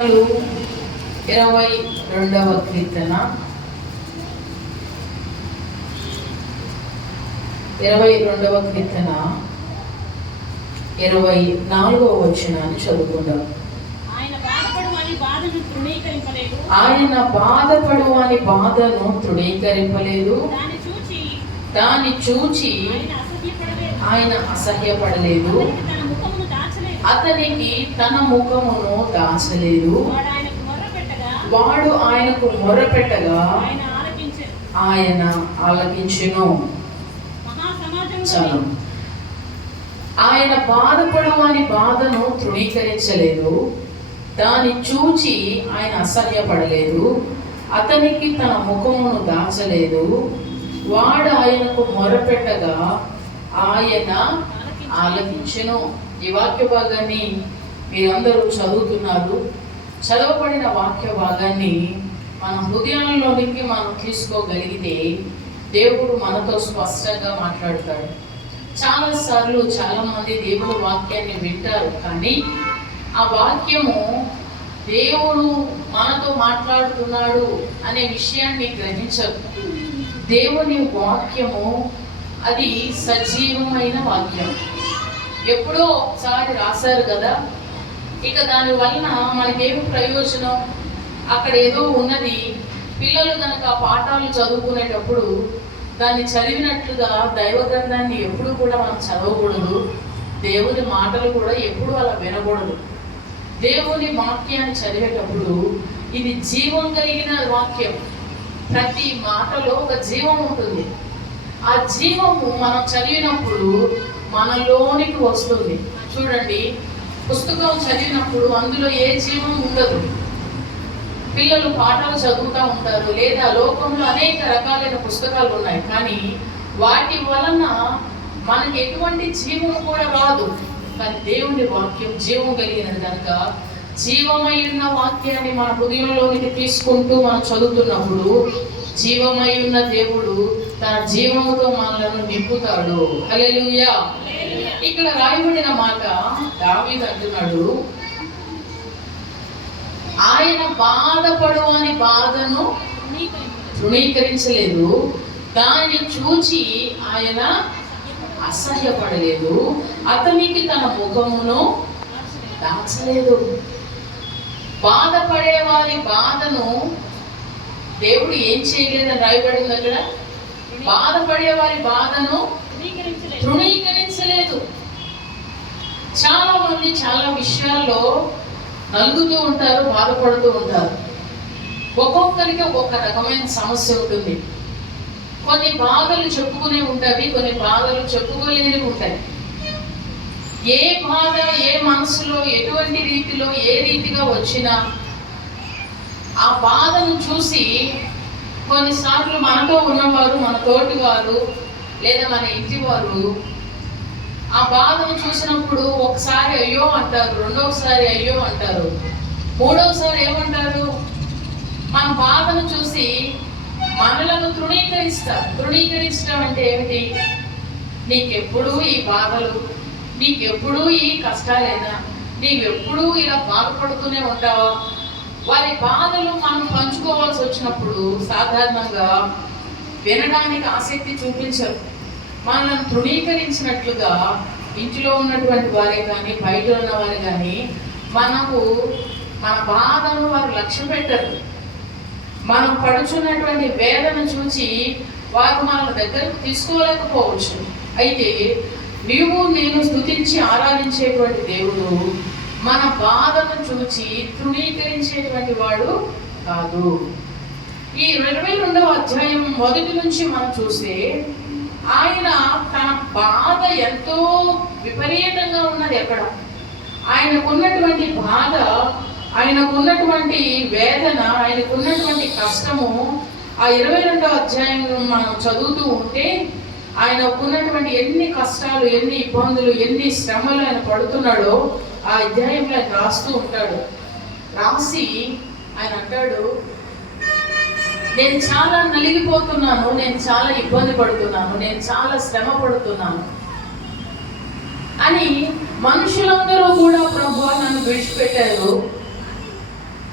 22వ కీర్తన 24వ వచనాన్ని చదువుకుందాం. ఆయన బాధపడు అని బాధను తృణీకరింపలేదు, దాన్ని చూచి ఆయన అసహ్యపడలేదు, అతనికి తన ముఖమును దాచలేదు. వాడు ఆయనకు మొర్రపెట్టగా ఆయన ఆలకించెను. చాలు. ఆయన బాధపడు అని బాధను తృణీకరించలేదు, దాన్ని చూచి ఆయన అసహ్యపడలేదు, అతనికి తన ముఖమును దాచలేదు. వాడు ఆయనకు మొరపెట్టగా ఆయన ఆలకించెను. ఈ వాక్య భాగాన్ని మీరందరూ చదువుతున్నారు. చదవబడిన వాక్య భాగాన్ని మన హృదయంలోనికి మనం తీసుకోగలిగితే దేవుడు మనతో స్పష్టంగా మాట్లాడతాడు. చాలాసార్లు చాలామంది దేవుడు వాక్యాన్ని వింటారు, కానీ ఆ వాక్యము దేవుడు మనతో మాట్లాడుతున్నాడు అనే విషయాన్ని గ్రహించరు. దేవుని వాక్యము అది సజీవమైన వాక్యం. ఎప్పుడో ఒకసారి రాశారు కదా, ఇక దాని వలన మనకేమి ప్రయోజనం? అక్కడ ఏదో ఉన్నది. పిల్లలు కనుక పాఠాలు చదువుకునేటప్పుడు దాన్ని చదివినట్లుగా దైవ గ్రంథాన్ని ఎప్పుడు కూడా మనం చదవకూడదు. దేవుని మాటలు కూడా ఎప్పుడు అలా వినకూడదు. దేవుని వాక్యాన్ని చదివేటప్పుడు ఇది జీవం కలిగిన వాక్యం. ప్రతి మాటలో ఒక జీవం ఉంటుంది. ఆ జీవము మనం చదివినప్పుడు మనలోనికి వస్తుంది. చూడండి, పుస్తకం చదివినప్పుడు అందులో ఏ జీవం ఉండదు. పిల్లలు పాఠాలు చదువుతూ ఉంటారు, లేదా లోకంలో అనేక రకాలైన పుస్తకాలు ఉన్నాయి, కానీ వాటి వలన మనకి ఎటువంటి జీవం కూడా రాదు. కానీ దేవుని వాక్యం జీవం కలిగినది కనుక జీవమై ఉన్న వాక్యాన్ని మన హృదయంలోనికి తీసుకుంటూ మనం చదువుతున్నప్పుడు జీవమై ఉన్న దేవుడు తన జీవముతో మనలను నింపుతాడు. హల్లెలూయా. ఇక్కడ రాయబడిన మాట దావీదు అంటున్నాడు, ఆయన బాధపడు అని బాధను తృణీకరించలేదు, దాన్ని చూచి ఆయన అసహ్యపడలేదు, అతనికి తన ముఖమును దాచలేదు. బాధపడే వారి బాధను దేవుడు ఏం చేయలేదని రాయబడింది అక్కడ. బాధపడే వారి బాధను తృణీకరించలేదు. చాలా మంది చాలా విషయాల్లో నలుగుతూ ఉంటారు, బాధపడుతూ ఉంటారు. ఒక్కొక్కరికి ఒక్కొక్క రకమైన సమస్య ఉంటుంది. కొన్ని బాధలు చెప్పుకునే ఉంటాయి, కొన్ని బాధలు చెప్పుకోలేనివి ఉంటాయి. ఏ బాధ ఏ మనసులో ఎటువంటి రీతిలో ఏ రీతిగా వచ్చినా ఆ బాధను చూసి కొన్నిసార్లు మనతో ఉన్నవారు, మన తోటి వారు, లేదా మన ఇంటి వారు ఆ బాధను చూసినప్పుడు ఒకసారి అయ్యో అంటారు, రెండవసారి అయ్యో అంటారు, మూడవసారి ఏమంటారు? మన బాధను చూసి మనలను తృణీకరిస్తారు. తృణీకరించడం అంటే ఏమిటి? నీకెప్పుడు ఈ బాధలు, నీకెప్పుడు ఈ కష్టాలేనా, నీవెప్పుడు ఇలా బాధపడుతూనే ఉంటావా? వారి బాధలు మనం పంచుకోవాల్సి వచ్చినప్పుడు సాధారణంగా వినడానికి ఆసక్తి చూపించరు. మనల్ని తృణీకరించినట్లుగా ఇంటిలో ఉన్నటువంటి వారే కానీ బయట ఉన్న వారు కానీ మన బాధను వారు లక్ష్య పెట్టరు. మనం పడుచున్నటువంటి వేదన చూసి వారు మన దగ్గరకు తీసుకోలేకపోవచ్చు. అయితే నీవు నేను స్తుతించి ఆరాధించేటువంటి దేవుడు మన బాధను చూచి తృణీకరించేటువంటి వాడు కాదు. ఈ 22వ అధ్యాయం మొదటి నుంచి మనం చూస్తే ఆయన తన బాధ ఎంతో విపరీతంగా ఉన్నది. ఎక్కడ ఆయనకున్నటువంటి బాధ, ఆయనకున్నటువంటి వేదన, ఆయనకున్నటువంటి కష్టము ఆ 22వ అధ్యాయం మనం చదువుతూ ఉంటే ఆయనకున్నటువంటి ఎన్ని కష్టాలు, ఎన్ని ఇబ్బందులు, ఎన్ని శ్రమలు ఆయన పడుతున్నాడో ఆ అధ్యాయంలో ఆయన రాస్తూ ఉంటాడు. రాసి ఆయన అంటాడు, నేను చాలా నలిగిపోతున్నాను, నేను చాలా ఇబ్బంది పడుతున్నాను, నేను చాలా శ్రమ పడుతున్నాను అని. మనుషులందరూ కూడా ప్రభువా నన్ను విడిచిపెట్టారు,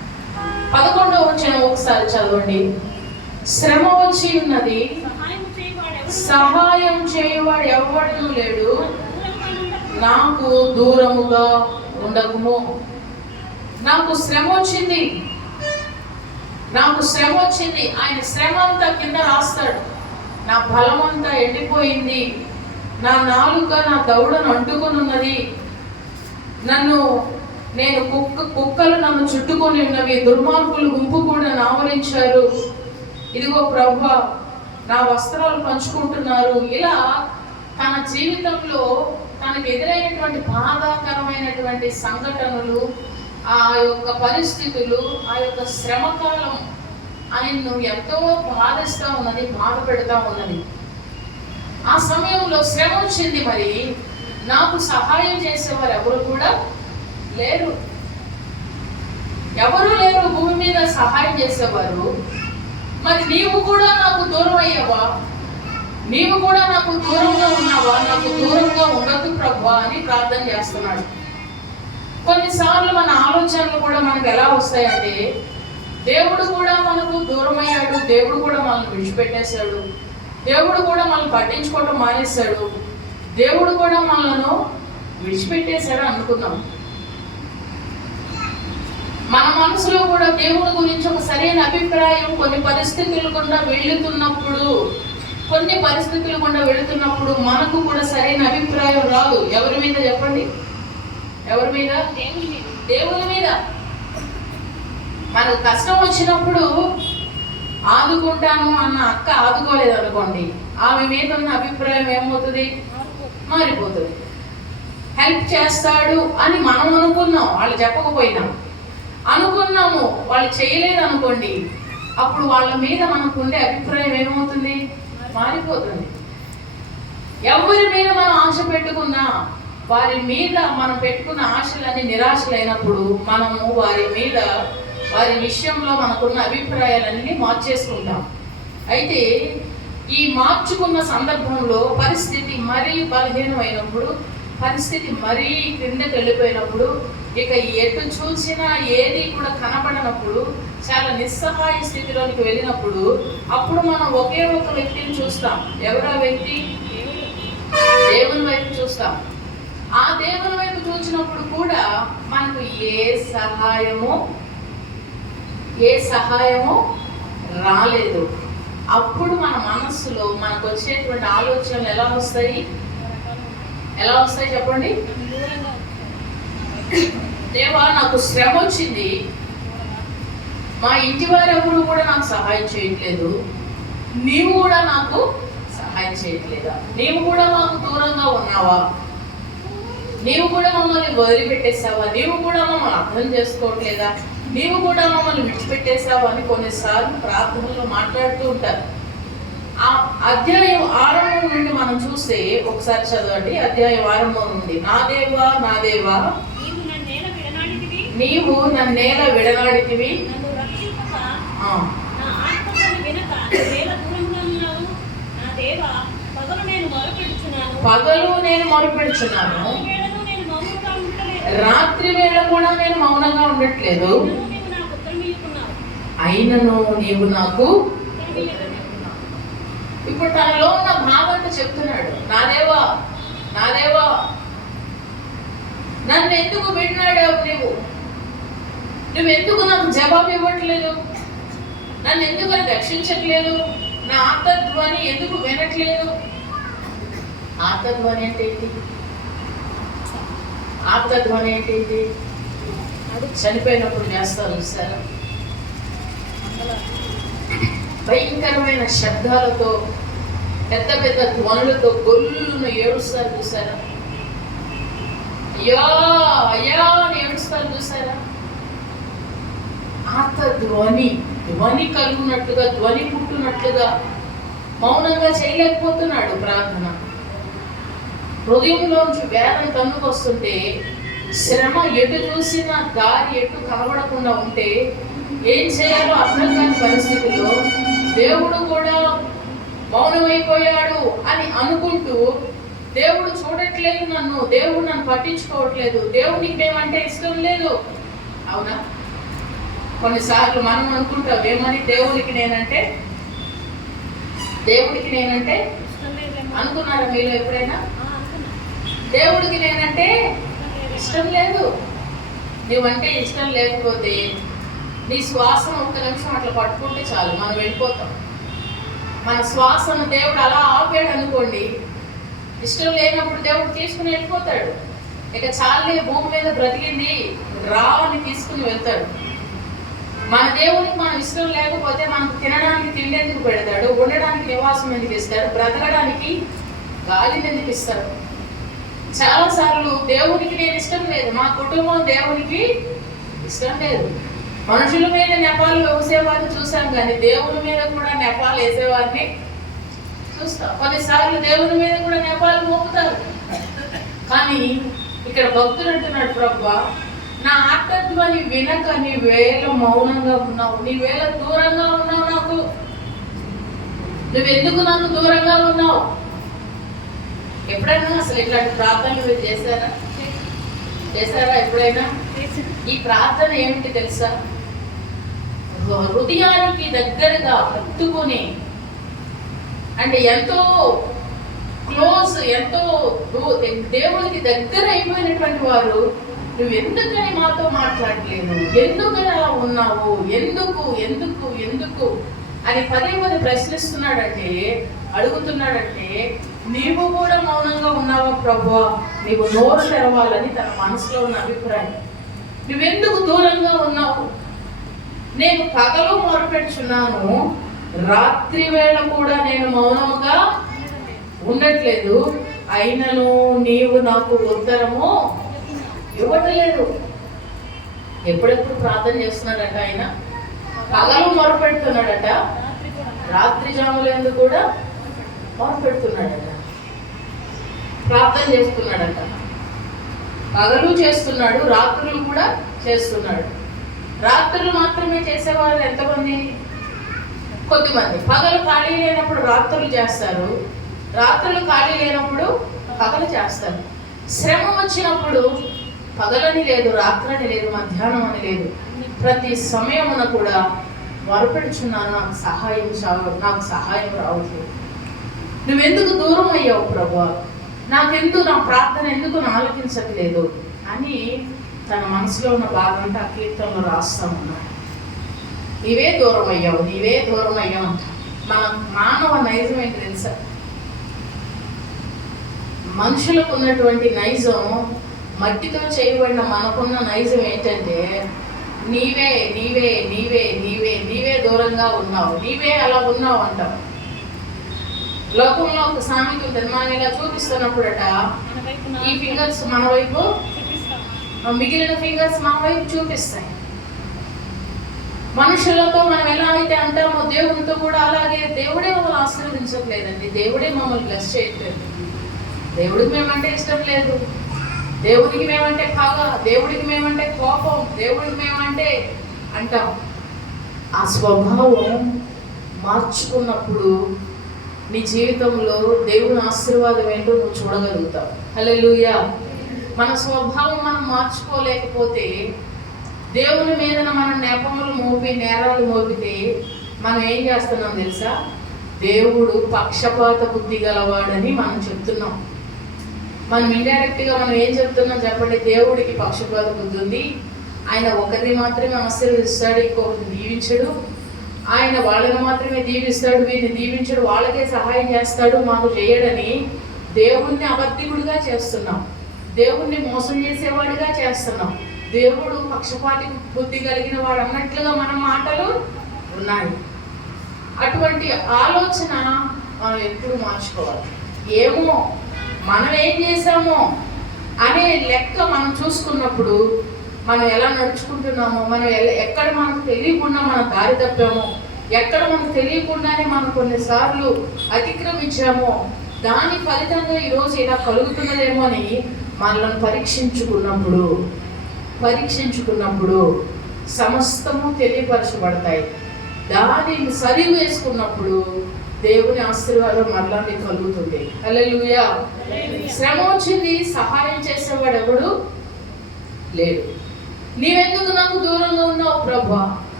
ఒకసారి చదవండి. శ్రమ వచ్చి ఉన్నది, సహాయం చేయవాడు ఎవడూ లేడు, నాకు దూరముగా ఉండకుము. నాకు శ్రమ వచ్చింది, నాకు శ్రమ వచ్చింది. ఆయన శ్రమ అంతా కింద రాస్తాడు. నా బలం అంతా ఎండిపోయింది, నా నాలుక నా దౌడను అంటుకొని ఉన్నది, నేను కుక్కలు నన్ను చుట్టుకొని ఉన్నవి, దుర్మార్గులు గుంపు కూడా ఆవరించారు, ఇదిగో ప్రభువా నా వస్త్రాలు పంచుకుంటున్నారు. ఇలా తన జీవితంలో తనకు ఎదురైనటువంటి బాధాకరమైనటువంటి సంఘటనలు, ఆ యొక్క పరిస్థితులు, ఆ యొక్క శ్రమకాలం ఆయన్ను ఎంతో బాధిస్తూ ఉన్నది, బాధ పెడతా ఉన్నది. ఆ సమయంలో శ్రమ వచ్చింది, మరి నాకు సహాయం చేసేవారు ఎవరు కూడా లేరు, ఎవరు లేరు భూమి మీద సహాయం చేసేవారు. మరి నీవు కూడా నాకు దూరం అయ్యావా, నీవు కూడా నాకు దూరంగా ఉన్నావా, నాకు దూరంగా ఉండదు ప్రభువా అని ప్రార్థన చేస్తున్నాడు. కొన్నిసార్లు మన ఆలోచనలు కూడా మనకు ఎలా వస్తాయంటే, దేవుడు కూడా మనకు దూరం అయ్యాడు, దేవుడు కూడా మనల్ని విడిచిపెట్టేశాడు, దేవుడు కూడా మనల్ని పట్టించుకోవడం మానేశాడు, దేవుడు కూడా మనలను విడిచిపెట్టేశాడు అనుకున్నాం. మన మనసులో కూడా దేవుడి గురించి ఒక సరైన అభిప్రాయం కొన్ని పరిస్థితులు గుండా వెళుతున్నప్పుడు మనకు కూడా సరైన అభిప్రాయం రాదు. ఎవరి మీద చెప్పండి, ఎవరి మీద? దేవుని మీద. మనకు కష్టం వచ్చినప్పుడు ఆదుకుంటాను అన్న అక్క ఆదుకోలేదు అనుకోండి, ఆమె మీద ఉన్న అభిప్రాయం ఏమవుతుంది? మారిపోతుంది. హెల్ప్ చేస్తాడు అని మనం అనుకున్నాం, వాళ్ళు చెప్పకపోయినా అనుకున్నాము, వాళ్ళు చేయలేదు అనుకోండి, అప్పుడు వాళ్ళ మీద మనకు ఉండే అభిప్రాయం ఏమవుతుంది? మారిపోతుంది. ఎవరి మీద మనం ఆశ పెట్టుకున్నా, వారి మీద మనం పెట్టుకున్న ఆశలన్నీ నిరాశలైనప్పుడు మనము వారి విషయంలో మనకున్న అభిప్రాయాలన్నీ మార్చేసుకుంటాం. అయితే ఈ మార్చుకున్న సందర్భంలో పరిస్థితి మరీ బలహీనమైనప్పుడు, పరిస్థితి మరీ క్రిందకి వెళ్ళిపోయినప్పుడు, ఇక ఎటు చూసినా ఏది కూడా కనపడనప్పుడు, చాలా నిస్సహాయ స్థితిలోనికి వెళ్ళినప్పుడు, అప్పుడు మనం ఒకే ఒక వ్యక్తిని చూస్తాం. ఎవరా వ్యక్తి? దేవుని వైపు చూస్తాం. ఆ దేవుని వైపు చూసినప్పుడు కూడా మనకు ఏ సహాయము రాలేదు. అప్పుడు మన మనస్సులో మనకు వచ్చేటువంటి ఆలోచనలు ఎలా వస్తాయి చెప్పండి? దేవా నాకు శ్రమ వచ్చింది, మా ఇంటి వారెవరు కూడా నాకు సహాయం చేయట్లేదు, నీవు కూడా నాకు సహాయం చేయట్లేదా? నీవు కూడా మాకు దూరంగా ఉన్నావా? నీవు కూడా మమ్మల్ని వదిలిపెట్టేసావా? నీవు కూడా మమ్మల్ని అర్థం చేసుకోవట్లేదా? నీవు కూడా మమ్మల్ని విడిచిపెట్టేసావా అని కొన్నిసార్లు ప్రార్థనలో మాట్లాడుతూ ఉంటారు. ఆ అధ్యాయం 6 నుండి మనం చూస్తే ఒకసారి చదవండి. అధ్యాయం 6 నుండి, నా దేవా నా దేవా నీవు నన్నేల విడనాడితివి, పగలు నేను మొరపెడుచున్నాను, రాత్రి వేళ కూడా నేను మౌనంగా ఉండట్లేదు, అయినను నీవు నాకు. ఇప్పుడు తనలో ఉన్న భావంతో చెప్తున్నాడు, నా దేవా నన్ను ఎందుకు విడినాడావు? నువ్వెందుకు నాకు జవాబు ఇవ్వట్లేదు? నన్ను ఎందుకు రక్షించట్లేదు? నా ఆర్తధ్వని ఎందుకు వినట్లేదు? ఆర్తధ్వని అంటే ఏంటి? ఆర్తధ్వని అంటే ఏంటి? అది చనిపోయినప్పుడు చేస్తారు చూసారా, భయంకరమైన శబ్దాలతో, పెద్ద పెద్ద ధ్వనులతో గొల్లును ఏడుస్తారు చూసారా, అయ్యా అయ్యా అని ఏడుస్తారు చూసారా. ధ్వని కలుగునట్లుగా, ధ్వని పుట్టునట్లుగా మౌనంగా చేయలేకపోతున్నాడు ప్రార్థన. హృదయంలోంచి వేదన తన్నుకొస్తుంటే, శ్రమ ఎటు చూసినా దారి ఎటు కనబడకుండా ఉంటే ఏం చేయాలో అర్థం కాని పరిస్థితుల్లో దేవుడు కూడా మౌనమైపోయాడు అని అనుకుంటూ, దేవుడు చూడట్లేదు నన్ను, దేవుడు నన్ను పట్టించుకోవట్లేదు, దేవునికి మేమంటే ఇష్టం లేదు. అవునా? కొన్నిసార్లు మనం అనుకుంటాం ఏమని, దేవుడికి నేనంటే అనుకున్నారా మీరు ఎప్పుడైనా? దేవుడికి నేనంటే ఇష్టం లేదు. నువ్వంటే ఇష్టం లేకపోతే నీ శ్వాసను ఒక్క నిమిషం అట్లా పట్టుకుంటే చాలు, మనం వెళ్ళిపోతాం. మన శ్వాసను దేవుడు అలా ఆపాడు అనుకోండి, ఇష్టం లేనప్పుడు దేవుడు తీసుకుని వెళ్ళిపోతాడు. ఇక చాలే భూమి మీద బ్రతికింది రావని తీసుకుని వెళ్తాడు. మన దేవునికి మనం ఇష్టం లేకపోతే మనకు తినడానికి తిండి ఎందుకు పెడతాడు, ఉండడానికి నివాసం ఎందుకు ఇస్తాడు, బ్రతకడానికి గాలిని ఎందుకు ఇస్తాడు? చాలాసార్లు దేవునికి నేను ఇష్టం లేదు, మా కుటుంబం దేవునికి ఇష్టం లేదు. మనుషుల మీద నెపాలు వేసేవారిని చూసాం, కానీ దేవుని మీద కూడా నెపాలు వేసేవారిని చూస్తాం. కొన్నిసార్లు దేవుని మీద కూడా నెపాలు మోపుతారు. కానీ ఇక్కడ భక్తుడు అంటున్నాడు, ప్రభువా నా ఆత్మధ్వని వినక నీవేళ మౌనంగా ఉన్నావు, నీవేళ దూరంగా ఉన్నావు, నువ్వెందుకు నాకు దూరంగా ఉన్నావు? ఎప్పుడైనా అసలు ఇట్లాంటి ప్రార్థనలు మీరు చేశారా ఎప్పుడైనా? ఈ ప్రార్థన ఏమిటి తెలుసా? హృదయానికి దగ్గరగా హత్తుకొని, అంటే ఎంతో క్లోజ్, ఎంతో దేవునికి దగ్గర అయిపోయినటువంటి వారు, నువ్వు ఎందుకని మాతో మాట్లాడలేదు, ఎందుకని అలా ఉన్నావు, ఎందుకు ఎందుకు ఎందుకు అని పదే పదే ప్రశ్నిస్తున్నాడంటే, అడుగుతున్నాడంటే, నీవు కూడా మౌనంగా ఉన్నావా ప్రభువా? నీవు నోరు తెరవాలని తన మనసులో ఉన్న అభిప్రాయం. నువ్వెందుకు దూరంగా ఉన్నావు? నేను పగలు మొరపెట్టుచున్నాను, రాత్రి వేళ కూడా నేను మౌనముగా ఉండట్లేదు, అయినను నీవు నాకు ఉత్తరము ఇవ్వట్లేదు. ఎప్పుడెప్పుడు ప్రార్థన చేస్తున్నాడట ఆయన? పగలు మొరపెడుతున్నాడట, రాత్రి జాములందు కూడా మొరపెడుతున్నాడట, ప్రార్థన చేస్తున్నాడట. పగలు చేస్తున్నాడు, రాత్రులు కూడా చేస్తున్నాడు. రాత్రులు మాత్రమే చేసేవాళ్ళు ఎంతమంది? కొద్దిమంది. పగలు ఖాళీ లేనప్పుడు రాత్రులు చేస్తారు, రాత్రులు ఖాళీ లేనప్పుడు పగలు చేస్తారు. శ్రమ వచ్చినప్పుడు పగలని లేదు, రాత్రని లేదు, మధ్యాహ్నం అని లేదు, ప్రతి సమయమున కూడా మొరపెడుచున్నాను, నాకు సహాయం రావట్లేదు. నువ్వెందుకు దూరం అయ్యావు ప్రభువా? నాకెందుకు నా ప్రార్థన ఎందుకు ఆలకించట్లేదు అని తన మనసులో ఉన్న బాధంతా ఆ కీర్తనలో రాస్తా ఉన్నాడు. నీవే దూరం అయ్యావు అంట. మన మానవ నైజం ఏంటి తెలుసా? మనుషులకు ఉన్నటువంటి నైజం, మట్టితో చేయబడిన మనకున్న నైజం ఏంటంటే, నీవే నీవే నీవే నీవే నీవే దూరంగా ఉన్నావు, నీవే అలా ఉన్నావు అంటావు. లోకంలో ఒక సామెత ఉంటుంది, మనం ఇలా చూపిస్తున్నప్పుడట ఈ ఫింగర్స్ మన వైపు, మిగిలిన ఫింగర్స్ మన వైపు చూపిస్తాయి. మనుషులతో మనం ఎలా అయితే అంటామో దేవునితో కూడా అలాగే. దేవుడే మమ్మల్ని ఆశీర్వదించట్లేదండి, దేవుడే మమ్మల్ని బ్లెస్ చేయట్లేదు. దేవుడికి మేమంటే ఇష్టం లేదు, దేవుడికి మేమంటే పగ, దేవుడికి మేమంటే కోపం, దేవుడికి మేమంటే అంటాం. ఆ స్వభావం మార్చుకున్నప్పుడు నీ జీవితంలో దేవుని ఆశీర్వాదం ఏంటో నువ్వు చూడగలుగుతావు. హల్లెలూయా. మన స్వభావం మనం మార్చుకోలేకపోతే, దేవుని మీద మన నెపములు మోపి నేరాలు మోపితే మనం ఏం చేస్తున్నాం తెలుసా? దేవుడు పక్షపాత బుద్ధి గలవాడని మనం చెప్తున్నాం. మనం ఇండైరెక్ట్గా మనం ఏం చెప్తున్నాం చెప్పండి? దేవుడికి పక్షపాత బుద్ధి ఉంది, ఆయన ఒకరిని మాత్రమే ఆశీర్వదిస్తాడు, ఇంకొకరిని దీవించడు, ఆయన వాళ్ళని మాత్రమే దీవిస్తాడు, వీరిని దీవించడు, వాళ్ళకే సహాయం చేస్తాడు, మాకు చేయడని దేవుణ్ణి అబద్ధికుడిగా చేస్తున్నాం, దేవుణ్ణి మోసం చేసేవాడిగా చేస్తున్నాం. దేవుడు పక్షపాతి బుద్ధి కలిగిన వాడు అన్నట్లుగా మన మాటలు ఉన్నాయి. అటువంటి ఆలోచన మనం ఎప్పుడు మార్చుకోవాలి. ఏమో మనం ఏం చేసామో అనే లెక్క మనం చూసుకున్నప్పుడు, మనం ఎలా నడుచుకుంటున్నామో, మనం ఎక్కడ మనకు తెలియకుండా మనం దారి తప్పామో, ఎక్కడ మనకు తెలియకుండానే మనం కొన్నిసార్లు అతిక్రమించామో, దాని ఫలితంగా ఈరోజు ఇలా కలుగుతున్నదేమో అని మనల్ని పరీక్షించుకున్నప్పుడు సమస్తము తెలియపరచబడతాయి. దానిని సరివు వేసుకున్నప్పుడు దేవుని ఆశీర్వాదం మరలా మీకు కలుగుతుంది. హల్లెలూయా. శ్రమ వచ్చింది, సహాయం చేసేవాడు ఎవడు లేడు. నీవెందుకు నాకు దూరంగా ఉన్నావు ప్రభువా?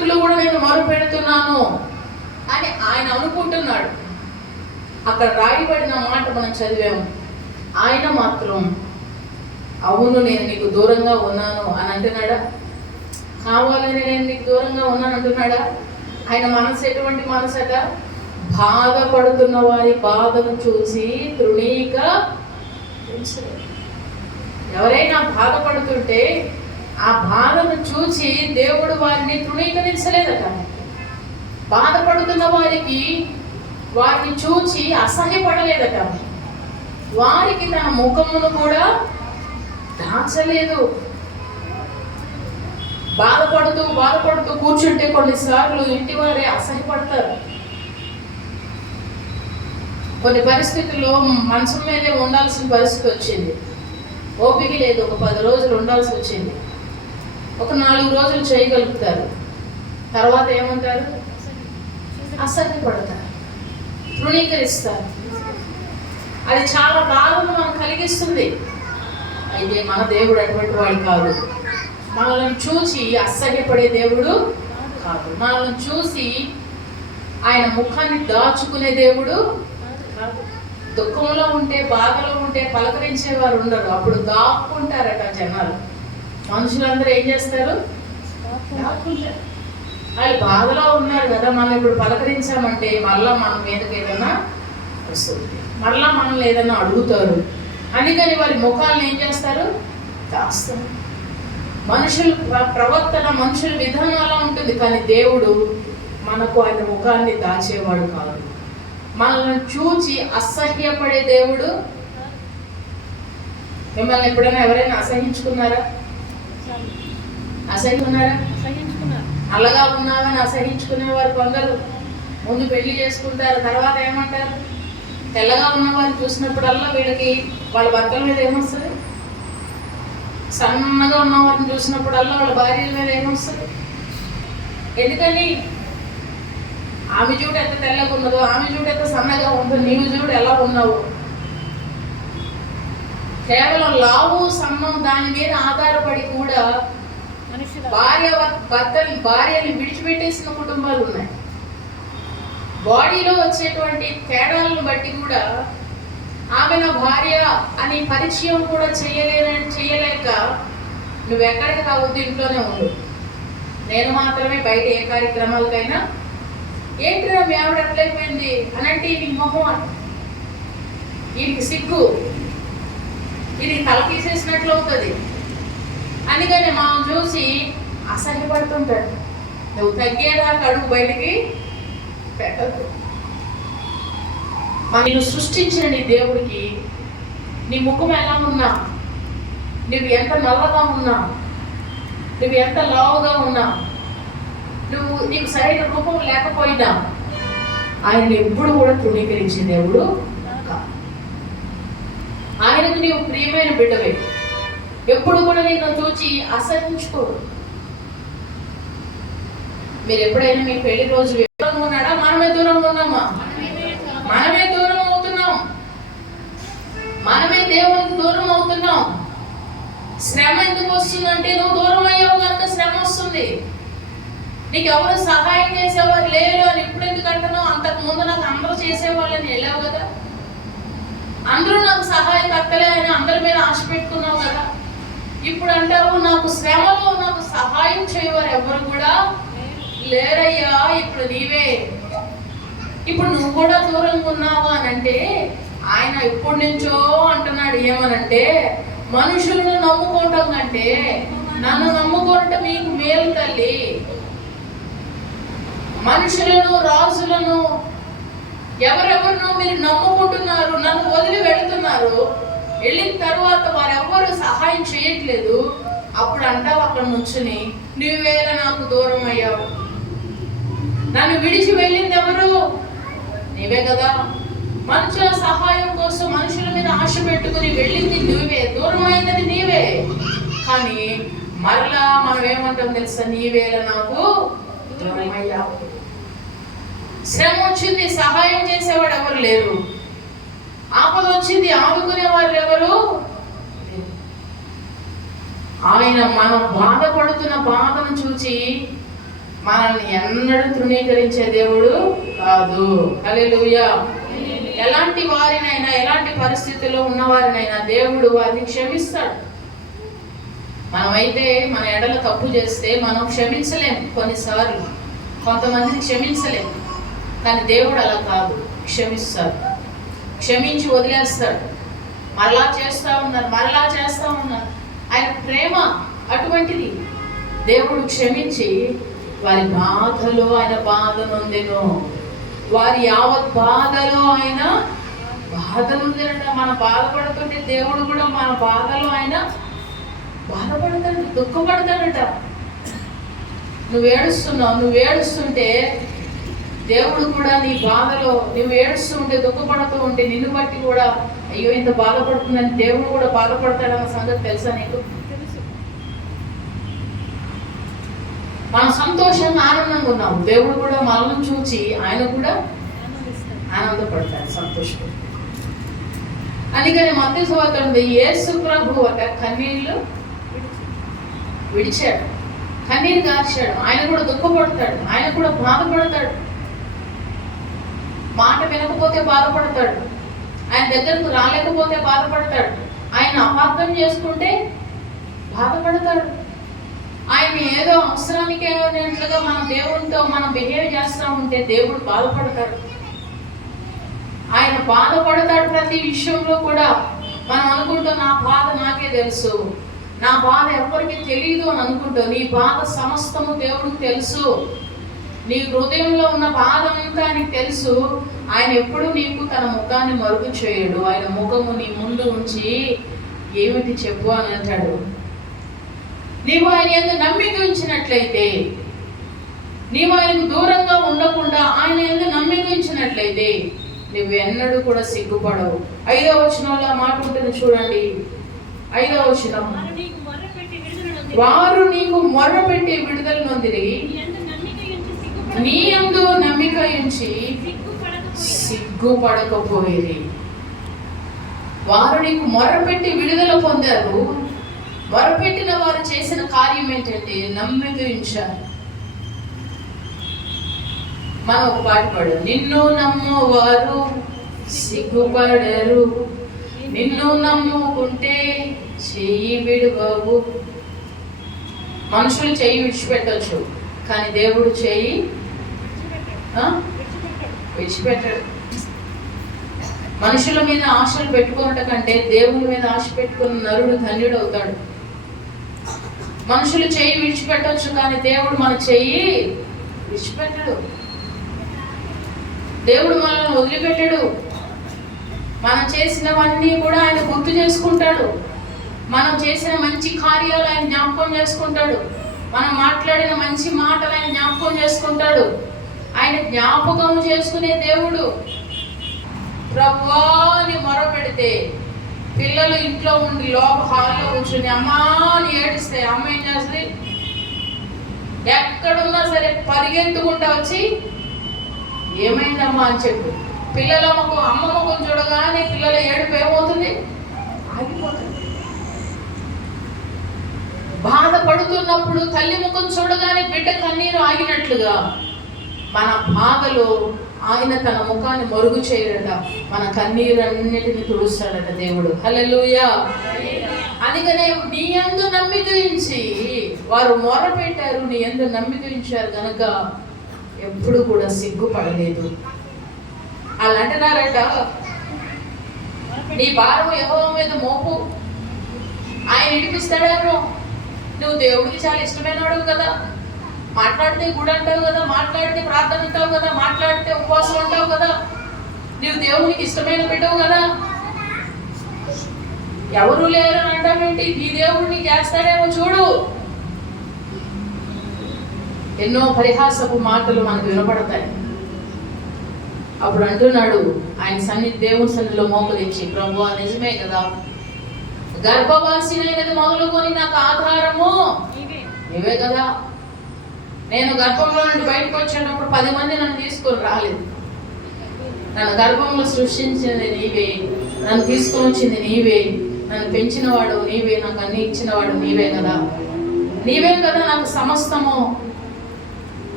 రాత్రులు కూడా నేను మొరపెడుతున్నాను అని ఆయన అనుకుంటున్నాడు. అక్కడ రాయబడిన మాట మనం చదివాము. ఆయన మాత్రం అవును నేను నీకు దూరంగా ఉన్నాను అని అంటున్నాడా? కావాలని నేను నీకు దూరంగా ఉన్నాను అంటున్నాడా? ఆయన మనసు ఎటువంటి మనసట? బాధపడుతున్న వారి బాధను చూసి ఎవరైనా బాధపడుతుంటే ఆ బాధను చూసి దేవుడు వారిని తృణీకరించలేదట. బాధపడుతున్న వారిని చూచి అసహ్యపడలేదట. వారికి తన ముఖమును కూడా దాచలేదు. బాధపడుతూ కూర్చుంటే కొన్నిసార్లు ఇంటి వారే అసహ్యపడతారు. కొన్ని పరిస్థితుల్లో మనసు మీదే ఉండాల్సిన పరిస్థితి వచ్చింది, ఓపిక లేదు, ఒక 10 రోజులు ఉండాల్సి వచ్చింది. ఒక 4 రోజులు చేయగలుగుతారు, తర్వాత ఏమంటారు? అసహ్యపడతారు, తృణీకరిస్తారు. అది చాలా బాధను మనం కలిగిస్తుంది. అయితే మన దేవుడు అటువంటి వాడు కాదు. మనల్ని చూసి అసహ్యపడే దేవుడు కాదు. మనల్ని చూసి ఆయన ముఖాన్ని దాచుకునే దేవుడు కాదు. దుఃఖంలో ఉంటే, బాధలో ఉంటే పలకరించేవారు ఉండరు, అప్పుడు దాక్కుంటారట జనాలు. మనుషులందరూ ఏం చేస్తారు? దాక్కుంటారు. వాళ్ళు బాధలో ఉన్నారు కదా, మనం ఇప్పుడు పలకరించామంటే మళ్ళా మన మీదకి ఏదైనా వస్తుంది, మళ్ళా మనల్ని ఏదైనా అడుగుతారు. అందుకని వారి ముఖాలను ఏం చేస్తారు? దాస్తారు. మనుషుల ప్రవర్తన, మనుషుల విధానం అలా ఉంటుంది. కానీ దేవుడు మనకు ఆయన ముఖాన్ని దాచేవాడు కాదు. మనల్ని చూచి అసహ్యపడే దేవుడు. మిమ్మల్ని ఎప్పుడైనా ఎవరైనా అసహించుకున్నారా? అల్లగా ఉన్నామని అసహించుకునేవారు కొందరు. ముందు పెళ్లి చేసుకుంటారు, తర్వాత ఏమంటారు? తెల్లగా ఉన్నవారిని చూసినప్పుడల్లా వీళ్ళకి వాళ్ళ భర్తల మీద ఏమొస్తుంది? సన్నగా ఉన్నవారిని చూసినప్పుడల్లా వాళ్ళ భార్యల మీద ఏమొస్తుంది? ఎందుకని? ఆమె చూడు ఎంత తెల్లగా ఉన్నదో, ఆమె చూడు ఎంత సన్నగా ఉందో, నీవు చూడు ఎలా ఉన్నావు. కేవలం లావు సన్నం దాని మీద ఆధారపడి కూడా భార్యని విడిచిపెట్టేసిన కుటుంబాలు ఉన్నాయి. బాడీలో వచ్చేటువంటి తేడాలను బట్టి కూడా ఆమె నా భార్య అని పరిచయం కూడా చేయలేక నువ్వు ఎక్కడికి రావద్దు, ఇంట్లోనే ఉండు, నేను మాత్రమే బయట ఏ కార్యక్రమాలకైనా. ఏంటిరా మీ ఆవిడ అట్లయిపోయింది అని అంటే ఇది మొహం, వీడికి సిగ్గు, ఇది తల తీసేసినట్లు అవుతుంది. అందుకని మనం చూసి అసహ్యపడుతుంటాడు. నువ్వు తగ్గేదాకా అడుగు బయటికి పెట్టద్దు. నేను సృష్టించిన నీ దేవుడికి నీ ముఖం ఎలా ఉన్నా, నువ్వు ఎంత నల్లగా ఉన్నా, నువ్వు ఎంత లావుగా ఉన్నా, నీకు సరైన రూపం లేకపోయినా ఆయన ఎప్పుడు కూడా తృణీకరించే దేవుడు కాదు. ఆయనకు నీవు ప్రియమైన బిడ్డవే. ఎప్పుడు కూడా నేను చూచి అసహించుకోడు. మీరు ఎప్పుడైనా మీ పెళ్లి రోజు దూరంగా ఉన్నాడా? మనమే దూరంగా ఉన్నామా? మనమే దూరం అవుతున్నాం. మనమే దేవునికి దూరం అవుతున్నాం. శ్రమ ఎందుకు వస్తుందంటే నువ్వు దూరం అయ్యావు కనుక శ్రమ వస్తుంది. నీకు ఎవరు సహాయం చేసేవారు లేరు అని ఇప్పుడు ఎందుకు అంటున్నావు? అంతకు ముందు నాకు అందరూ చేసేవాళ్ళని వెళ్ళావు కదా, అందరూ నాకు సహాయకర్తలే అని అందరి మీద ఆశ పెట్టుకున్నావు కదా. ఇప్పుడు అంటావు నాకు శ్రమలో నాకు సహాయం చేయవారు ఎవరు కూడా లేరయ్యా, ఇప్పుడు నీవే. ఇప్పుడు నువ్వు కూడా దూరంగా ఉన్నావు అని అంటే ఆయన ఎప్పటి నుంచో అంటున్నాడు ఏమనంటే, మనుషులను నమ్ముకోవటం కంటే నన్ను నమ్ముకోవటం మీకు మేలు తల్లి. మనుషులను, రాజులను, ఎవరెవరినో మీరు నమ్ముకుంటున్నారు, నన్ను వదిలి వెళుతున్నారు. వెళ్ళిన తర్వాత వారెవ్వరూ సహాయం చేయట్లేదు. అప్పుడు అంటావు అక్కడ నుంచుని, నువ్వేళ నాకు దూరం అయ్యావు. నన్ను విడిచి వెళ్ళింది ఎవరు? నీవే కదా. మనుషుల సహాయం కోసం మనుషుల మీద ఆశ పెట్టుకుని వెళ్ళింది నువ్వే, దూరం అయినది నీవే. కానీ మరలా మనం ఏమంటాం తెలుసా? నీవేళ నాకు దూరం అయ్యావు. శ్రమ వచ్చింది, సహాయం చేసేవాడు ఎవరు లేరు. ఆపద వచ్చింది, ఆదుకునేవారు ఎవరు? ఆయన మనం బాధపడుతున్న బాధను చూచి మనల్ని ఎన్నడూ తృణీకరించే దేవుడు కాదు. హల్లెలూయా. ఎలాంటి వారినైనా, ఎలాంటి పరిస్థితుల్లో ఉన్నవారినైనా దేవుడు వారిని క్షమిస్తాడు. మనమైతే మన ఎడల తప్పు చేస్తే మనం క్షమించలేము, కొన్నిసార్లు కొంతమందిని క్షమించలేము. కానీ దేవుడు అలా కాదు, క్షమిస్తాడు, క్షమించి వదిలేస్తాడు. మరలా చేస్తూ ఉన్నారు. ఆయన ప్రేమ అటువంటిది. దేవుడు క్షమించి వారి బాధలో ఆయన బాధ నొందెను. వారి యావత్ బాధలో ఆయన బాధ నొందెనట. మనం బాధపడుతుంటే దేవుడు కూడా మన బాధలో ఆయన బాధపడతాడు, దుఃఖపడతాడట. నువ్వు ఏడుస్తుంటే దేవుడు కూడా నీ బాధలో, నువ్వు ఏడుస్తుంటే దుఃఖపడుతూ ఉంటే నిన్ను బట్టి కూడా అయ్యో ఇంత బాధపడుతుందని దేవుడు కూడా బాధపడతాడన్న సంగతి తెలుసా నీకు? మనం సంతోషంగా ఆనందంగా ఉన్నాము, దేవుడు కూడా మనల్ని చూసి ఆయన కూడా ఆనందపడతాడు, సంతోషపడతాడు. అందుకని మత్తయి సువార్త యేసు ప్రభు కన్నీళ్ళు విడిచాడు, కన్నీరు గార్చాడు. ఆయన కూడా దుఃఖపడతాడు, ఆయన కూడా బాధపడతాడు. మాట వినకపోతే బాధపడతాడు, ఆయన దగ్గరకు రాలేకపోతే బాధపడతాడు, ఆయన అపార్థం చేసుకుంటే బాధపడతాడు. ఆయన ఏదో అవసరానికి అనేట్లుగా మన దేవునితో మనం బిహేవ్ చేస్తూ ఉంటే దేవుడు బాధపడతాడు. ఆయన బాధపడతాడు ప్రతి విషయంలో కూడా. మనం అనుకుంటాం నా బాధ నాకే తెలుసు, నా బాధ ఎవరికి తెలియదు అని అనుకుంటాం. నీ బాధ సమస్తము దేవుడికి తెలుసు. నీ హృదయంలో ఉన్న బాధ అంతా ఆయనకు తెలుసు. ఆయన ఎప్పుడు నీకు తన ముఖాన్ని మరుగు చేయడు. ఆయన ముఖము నీ ముందు ఉంచి ఏమిటి చెప్పు అని అంటాడు. నీవు ఆయన యందు నమ్మిక ఉంచినట్లయితే, నీవు ఆయనకు దూరంగా ఉండకుండా ఆయన యందు నమ్మిక ఉంచినట్లయితే నువ్వెన్నడూ కూడా సిగ్గుపడవు. 5వ వచనంలో ఆ మాట ఉంటుంది చూడండి. 5వ వచనం, వారు నీకు మొర్రపెట్టి విడుదల నొందిరి, నీ యందు నమ్మిక ఉంచి సిగ్గుపడకపోయేది. వారు నీకు మొర్రపెట్టి విడుదల పొందారు. మొరపెట్టిన వారు చేసిన కార్యం ఏంటంటే నమ్మిక ఉంచారు. మనం ఒక పాట పాడు, నిన్ను నమ్మువారు సిగ్గుపడరు, నిన్ను నమ్ముకుంటే చెయ్యి విడువవు. మనుషులు చెయ్యి విడిచిపెట్టచ్చు, కానీ దేవుడు చెయ్యి విడిచిపెట్టాడు. మనుషుల మీద ఆశలు పెట్టుకోవటం కంటే దేవుని మీద ఆశ పెట్టుకున్న నరుడు ధన్యుడు అవుతాడు. మనుషులు చెయ్యి విడిచిపెట్టచ్చు, కానీ దేవుడు మన చెయ్యి విడిచిపెట్టడు. దేవుడు మనల్ని వదిలిపెట్టాడు. మనం చేసినవన్నీ కూడా ఆయన గుర్తు చేసుకుంటాడు. మనం చేసిన మంచి కార్యాలు ఆయన జ్ఞాపకం చేసుకుంటాడు. మనం మాట్లాడిన మంచి మాటలు ఆయన జ్ఞాపకం చేసుకుంటాడు. ఆయన జ్ఞాపకం చేసుకునే దేవుడు. ప్రభువా అని మొరపెడితే పిల్లలు ఇంట్లో ఉండి హాల్లో కూర్చుని అమ్మా అని ఏడిస్తే అమ్మ ఏం చేస్తుంది? ఎక్కడున్నా సరే పరిగెత్తుకుంటా వచ్చి ఏమైందమ్మా అని చెప్పు. పిల్లల ముఖం, అమ్మ ముఖం చూడగానే పిల్లల ఏడుపు ఏమవుతుంది? ఆగిపోతుంది. బాధపడుతున్నప్పుడు తల్లి ముఖం చూడగానే బిడ్డ కన్నీరు ఆగినట్లుగా మన బాధలో ఆయన తన ముఖాన్ని మరుగు చేయడట, మన కన్నీరన్నిటిని తుడుస్తాడట దేవుడు. హల్లెలూయా. అందుకనే నీ యందు నమ్మిక ఉంచి వారు మొరపెట్టారు, నీ యందు నమ్మిక ఉంచారు కనుక ఎప్పుడు కూడా సిగ్గుపడలేదు. వాళ్ళు అంటున్నారట, నీ భారము యెహోవా మీద మోపు, ఆయన విడిపిస్తాడేమో. నువ్వు దేవుడికి చాలా ఇష్టమైనవాడు కదా, మాట్లాడితే గుడి అంటావు కదా, మాట్లాడితే ప్రార్థన అంటావు కదా, మాట్లాడితే ఉపవాసం అంటావు కదా, నువ్వు దేవునికి ఇష్టమైన బిడ్డవు కదా, ఎవరు లేరు అని అంటావేంటి? నీ దేవుడిని చేస్తాడేమో చూడు. ఎన్నో పరిహాసపు మాటలు మనకు వినపడతాయి. అప్పుడు అంటున్నాడు ఆయన దేవుని సన్నిధిలో మోకరించి, ప్రభువా నిజమే కదా, గర్భవాసినైనది మొదలుకొని నాకు ఆధారము నీవే కదా. నేను గర్భంలో నుండి బయటకు వచ్చేటప్పుడు 10 మంది నన్ను తీసుకొని రాలేదు. నన్ను గర్భంలో సృష్టించింది నీవే, నన్ను తీసుకొని వచ్చింది నీవే, నన్ను పెంచినవాడు నీవే, నాకు అన్ని ఇచ్చినవాడు నీవే కదా. నీవే కదా నాకు సమస్తము.